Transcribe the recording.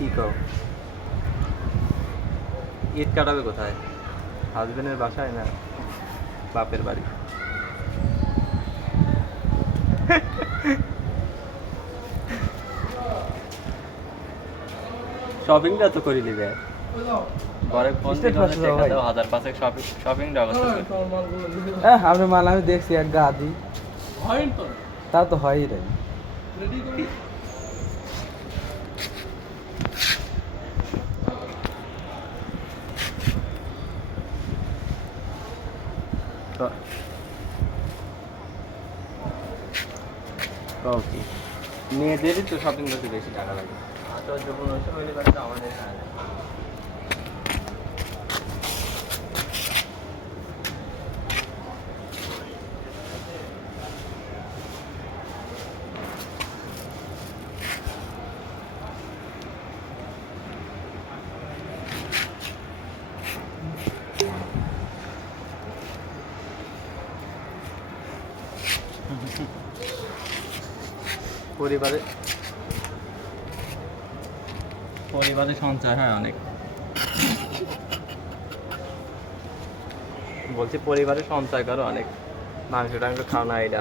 কি কও? ঈদ কাটাবে কোথায়? হাজবেন্ডের বাসায় না বাপের বাড়ি? শপিংটা তো করে দিবে। ঘরে ফোন State দিলে পাশে যাও টাকা ভাই। দাও 1000 শপিংটা করতে আপনার মাল আমি দেখছি এক গা দিই তা তো হয়ই রে। ওকে, মেয়েদেরই তো শপিং করতে বেশি টাকা লাগে। তো যখন ওইসব হইলে পারে তো আমাদের হ্যাঁ। পরিবারে পরিবারে সঞ্চয় হয় অনেক। বলছি পরিবারে সঞ্চয় করো অনেক, মাংস টাংস খাও না এটা